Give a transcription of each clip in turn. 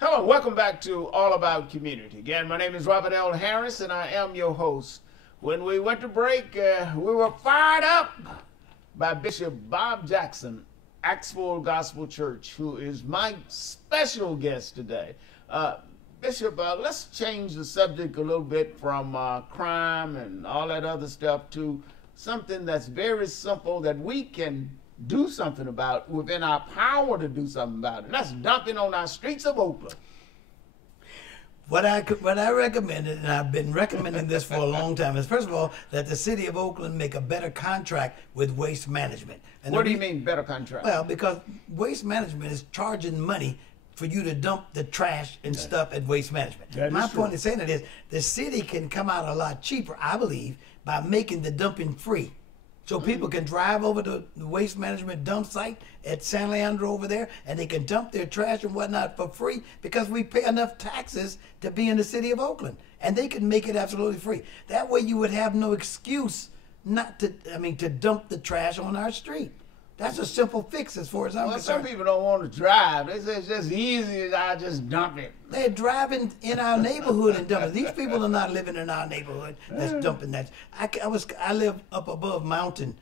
Hello, welcome back to All About Community. Again, my name is Robert L. Harris, and I am your host. When we went to break, we were fired up by Bishop Bob Jackson, Axel Gospel Church, who is my special guest today. Bishop, let's change the subject a little bit from crime and all that other stuff to something that's very simple that we can do something about, within our power to do something about it. And that's dumping on our streets of Oakland. What I recommended, and I've been recommending this for a long time, is first of all that the city of Oakland make a better contract with waste management. And what do you mean better contract? Well, because waste management is charging money for you to dump the trash and stuff at waste management. My point in saying it is the city can come out a lot cheaper, I believe, by making the dumping free. So people can drive over to the waste management dump site at San Leandro over there, and they can dump their trash and whatnot for free because we pay enough taxes to be in the city of Oakland, and they can make it absolutely free. That way you would have no excuse not to, to dump the trash on our street. That's a simple fix as far as I'm concerned. Some people don't want to drive. They say it's just easy as I just dump it. They're driving in our neighborhood and dumping. These people are not living in our neighborhood that's dumping that. I live up above mountain.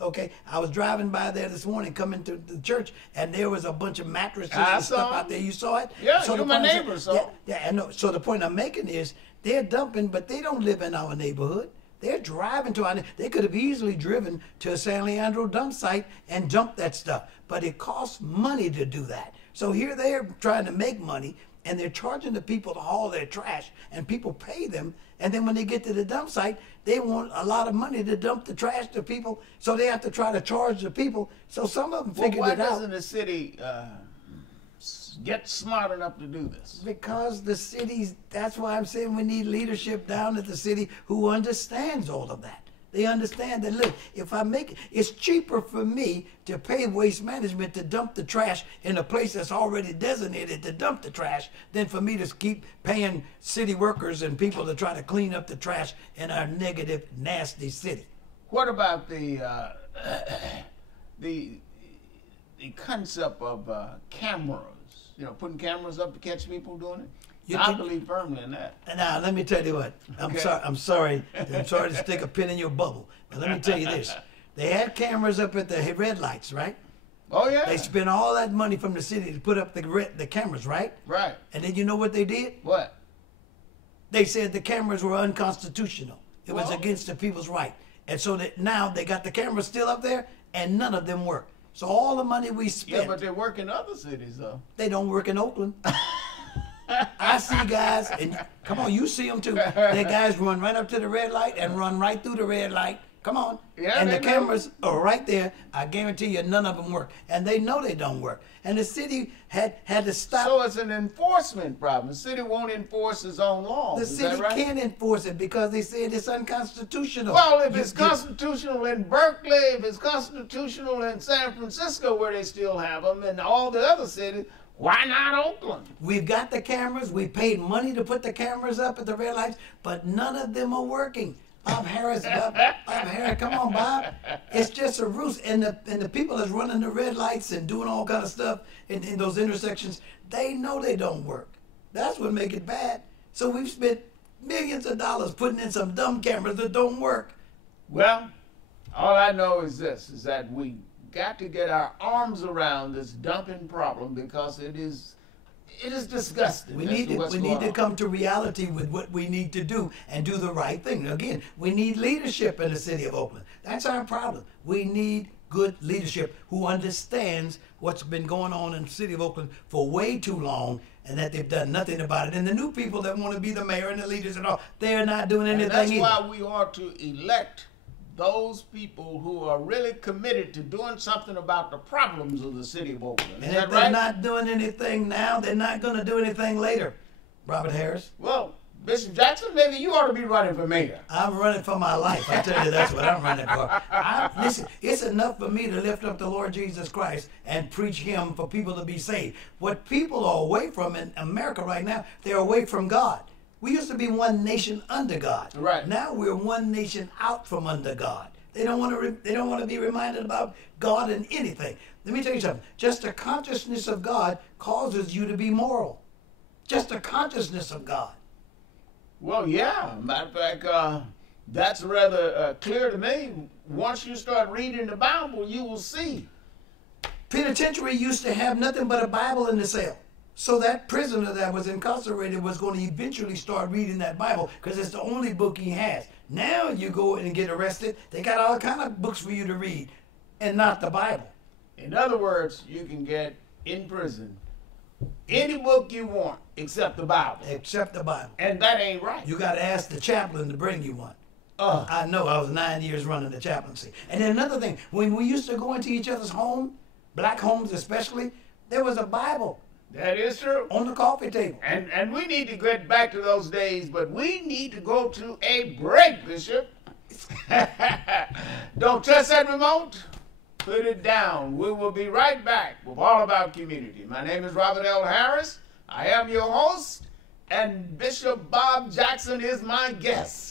Okay, I was driving by there this morning coming to the church, and there was a bunch of mattresses and stuff out there. You saw it? Yeah, so you're my neighbor, so. Yeah, and so the point I'm making is they're dumping, but they don't live in our neighborhood. They're driving to they could have easily driven to a San Leandro dump site and dumped that stuff, but it costs money to do that. So here they're trying to make money, and they're charging the people to haul their trash, and people pay them, and then when they get to the dump site, they want a lot of money to dump the trash to people, so they have to try to charge the people. So some of them figured it out. Why doesn't the city get smart enough to do this? Because the cities, that's why I'm saying we need leadership down at the city who understands all of that. They understand that, look, if I make it, it's cheaper for me to pay waste management to dump the trash in a place that's already designated to dump the trash than for me to keep paying city workers and people to try to clean up the trash in our negative, nasty city. What about the concept of cameras? You know, putting cameras up to catch people doing it? I believe firmly in that. Now, let me tell you what. I'm sorry to stick a pin in your bubble. But let me tell you this. They had cameras up at the red lights, right? Oh, yeah. They spent all that money from the city to put up the cameras, right? Right. And then you know what they did? What? They said the cameras were unconstitutional. It was against the people's right. And so that now they got the cameras still up there, and none of them work. So all the money we spent... Yeah, but they work in other cities, though. They don't work in Oakland. I see guys, and come on, you see them too. The guys run right up to the red light and run right through the red light. Come on. Yeah, and the cameras are right there. I guarantee you none of them work. And they know they don't work. And the city had to stop. So it's an enforcement problem. The city won't enforce its own laws. The city can't enforce it because they said it's unconstitutional. Well, if it's constitutional in Berkeley, if it's constitutional in San Francisco where they still have them, and all the other cities, why not Oakland? We've got the cameras. We paid money to put the cameras up at the red lights, but none of them are working. Bob Harris, come on, Bob. It's just a ruse. And the people that's running the red lights and doing all kind of stuff in those intersections, they know they don't work. That's what makes it bad. So we've spent millions of dollars putting in some dumb cameras that don't work. Well, all I know is this, is that we got to get our arms around this dumping problem because it is disgusting. We need to come to reality with what we need to do and do the right thing. Again, we need leadership in the city of Oakland. That's our problem. We need good leadership who understands what's been going on in the city of Oakland for way too long and that they've done nothing about it. And the new people that want to be the mayor and the leaders and all, they're not doing anything either. That's why we ought to elect those people who are really committed to doing something about the problems of the city of Oakland. And if they're not doing anything now, they're not going to do anything later, Robert Harris. Well, Bishop Jackson, maybe you ought to be running for mayor. I'm running for my life. I tell you, that's what I'm running for. Listen, it's enough for me to lift up the Lord Jesus Christ and preach him for people to be saved. What people are away from in America right now, they're away from God. We used to be one nation under God. Right. Now we're one nation out from under God. They don't want to be reminded about God in anything. Let me tell you something. Just the consciousness of God causes you to be moral. Just the consciousness of God. Well, yeah. Matter of fact, that's rather clear to me. Once you start reading the Bible, you will see. Penitentiary used to have nothing but a Bible in the cell. So that prisoner that was incarcerated was going to eventually start reading that Bible because it's the only book he has. Now you go and get arrested, they got all kind of books for you to read and not the Bible. In other words, you can get in prison any book you want except the Bible. Except the Bible. And that ain't right. You got to ask the chaplain to bring you one. I know. I was 9 years running the chaplaincy. And then another thing, when we used to go into each other's home, black homes especially, there was a Bible. That is true. On the coffee table. And we need to get back to those days, but we need to go to a break, Bishop. Don't touch that remote. Put it down. We will be right back with All About Community. My name is Robert L. Harris. I am your host, and Bishop Bob Jackson is my guest.